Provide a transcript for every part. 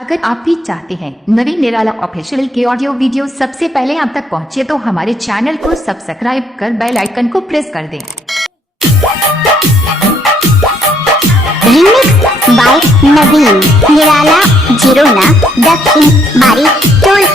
अगर आप भी चाहते हैं नवीन निराला ऑफिशियल के ऑडियो वीडियो सबसे पहले आप तक पहुंचे तो हमारे चैनल को सब्सक्राइब कर बेल आइकन को प्रेस कर दें। रिमिक्स बाय नवीन निराला जिरोना दक्षिण बारी टोल।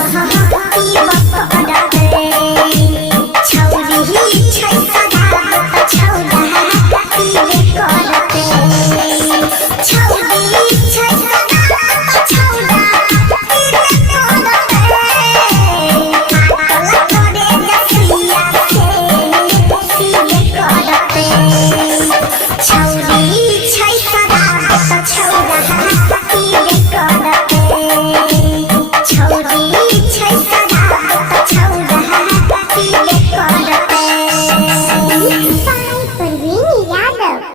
Ha ha ha.